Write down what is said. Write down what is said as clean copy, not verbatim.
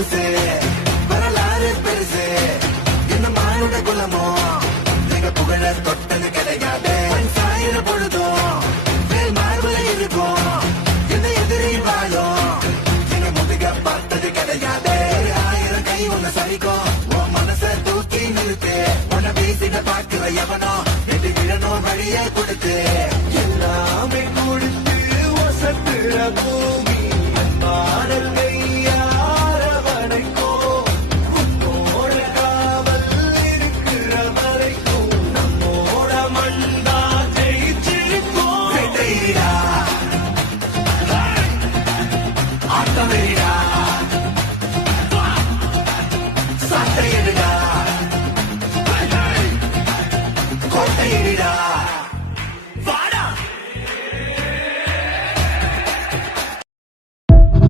புதுசு வரலாறு பெருசு என்ன மானுட குலமோ நீங்க புகழ தொட்டது கிடையாது சாயிர பொழுதும் மேல் மார்புல இருக்கும் என்ன எதிரி வாழும் நீங்க முதுக பார்த்தது கிடையாது 1000 கை ஒண்ணு சரிக்கும் உன் மனச தூக்கி நிறுத்து உன்னை பேசிட பாக்குற எவனோ எது விழணும் வழியை கொடுத்து எல்லாமே கொடுத்து வசத்துற பூமி பாடல் கையார வரைக்கோ உன்னோட காவல் இருக்கிற வரைக்கும் நம்மோட மண்டா ஜெயிச்சிருக்கோம் ஆட்டம் வெறிடா